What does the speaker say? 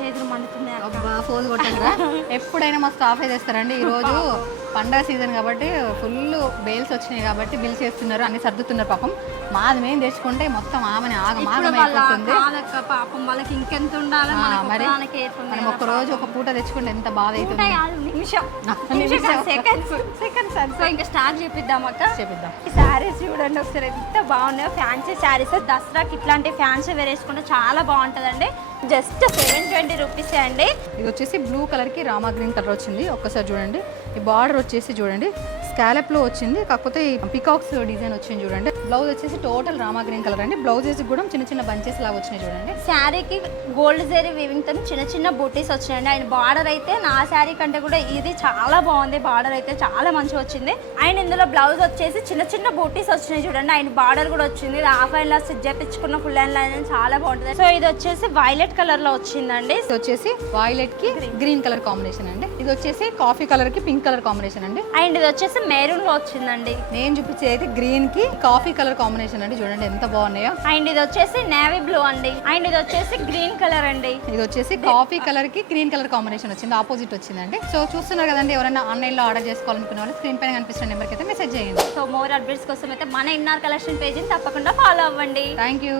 చేతులు మండుతున్నాయి అక్క. అబ్బా ఫోన్ కొట్టండిరా. ఎప్పుడైనా మా స్టాఫ్ తెస్తారండి. ఈ రోజు పండగ సీజన్ కాబట్టి ఫుల్ బేల్స్ వచ్చినాయి కాబట్టి బిల్ చేస్తున్నారు, అన్ని సర్దుతున్నారు. పాపం మాది మేము తెచ్చుకుంటే మొత్తం ఆమెని ఇప్పుడు ఆగమాగం వాళ్ళ అయిపోతుంది. కాదక్క పాపం వాళ్ళకి ఇంకెంత ఉండాలి, మరి మనకి మనం ఒక రోజు ఒక పూట తెచ్చుకుంటే ఎంత బాధ అవుతుంది. నిమిషం నిమిషం. సెకండ్స్. సో ఇంకా స్టార్ట్ చేపిద్దాం అక్క. చేపిద్దాం. ఈ శారీస్ చూడండి ఒకసారి ఎంత బాగున్నాయో. ఫ్యాన్సీ శారీస్ దసరాకి ఇట్లాంటి ఫ్యాన్సీ వేరేసుకుంటే చాలా బాగుంటుందండి. జస్ట్ 720 రూపీసే అండి. ఇది వచ్చేసి బ్లూ కలర్ కి రామా గ్రీన్ కలర్ వచ్చింది. ఒక్కసారి చూడండి, ఈ బార్డర్ వచ్చేసి చూడండి స్కాలప్ లో వచ్చింది, కాకపోతే ఈ పికాక్స్ డిజైన్ వచ్చింది చూడండి. బ్లౌజ్ వచ్చేసి టోటల్ రామా గ్రీన్ కలర్ అండి. బ్లౌజెస్ కూడా చిన్న చిన్న బంచెస్ లాగా వచ్చినాయి చూడండి. శారీకి గోల్డ్ జరీ వీవింగ్ తో చిన్న చిన్న బూటీస్ వచ్చినాయండి. అండ్ బార్డర్ అయితే నా శారీ కంటే కూడా ఇది చాలా బాగుంది. బార్డర్ అయితే చాలా మంచిగా వచ్చింది. అండ్ ఇందులో బ్లౌజ్ వచ్చేసి చిన్న చిన్న బూటీస్ వచ్చినాయి చూడండి. అండ్ బార్డర్ కూడా వచ్చింది. హాఫ్ అండ్ లా స్టిచ్ చేపించుకున్న ఫుల్ అండ్ లైన్ చాలా బాగుంటుంది. సో ఇది వచ్చేసి వైలెట్ కలర్ లో వచ్చిందండి. ఇది వచ్చేసి వైలెట్ కి గ్రీన్ కలర్ కాంబినేషన్ అండి. ఇది వచ్చేసి కాఫీ కలర్ కి పింక్ కలర్ కాంబినేషన్ అండి. అండ్ ఇది వచ్చేసి మెరూన్ లో వచ్చిందండి. నేను చూపించేది అయితే గ్రీన్ కి కాఫీ కలర్ కాంబినేషన్ అండి. చూడండి ఎంత బాగున్నాయో. అండ్ ఇది వచ్చేసి నేవీ బ్లూ అండి. అండ్ ఇది వచ్చేసి గ్రీన్ కలర్ అండి. ఇది వచ్చేసి కాఫీ కలర్ కి గ్రీన్ కలర్ కాంబినేషన్ వచ్చింది, ఆపోజిట్ వచ్చిందండి. సో చూస్తున్నారు కదండి, ఎవరైనా ఆన్లైన్ లో ఆర్డర్ చేసుకోవాలనుకునే వాళ్ళు స్క్రీన్ పైన కనిపిస్తున్న నెంబర్కి అయితే మెసేజ్ చేయండి. సో మోర్ అప్డేట్స్ కోసం అయితే మన ఇన్నర్ కలెక్షన్ పేజీని తప్పకుండా ఫాలో అవ్వండి. Thank you.